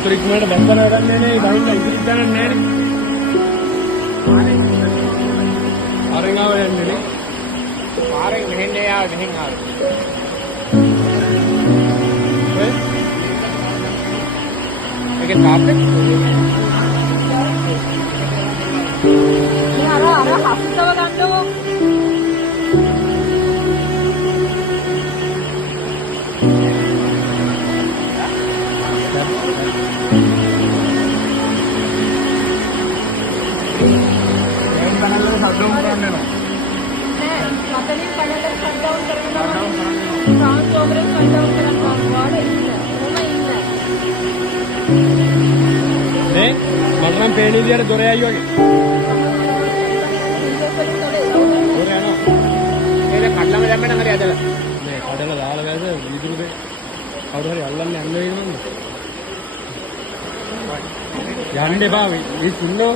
වතුර ඉක්මනට බැස්සන වැඩන්නේ නේ බහින්න ඉතිරි ගන්න නෑනේ. පාරෙන් ආව යන්නේ නේ. පාරෙන් මෙහෙන් ආවේ මෙහෙන් ආවේ. ඒකේ තාත්තේ අර හස්තව ගන්නකො. සද්දවුන් කරන්නේ නෑ මතලින් කඩලා සද්දවුන් කරනවා. ට්‍රාන්ස්ෆෝමරෙන් සද්දවුන් කරනවා වාඩේ ඉන්න. කොහොම ඉන්න. නේ මට නම් පේන විදියට දොර යයි වගේ. දොර යනවා. ඒක කඩලම දැම්මම හරි ඇදලා. මේ කඩලා දාලා ගාස විදුරුගේ කවුරු හරි අල්ලන්නේ යන්න වෙනවා. යන්න එපා මේ ඉන්නෝ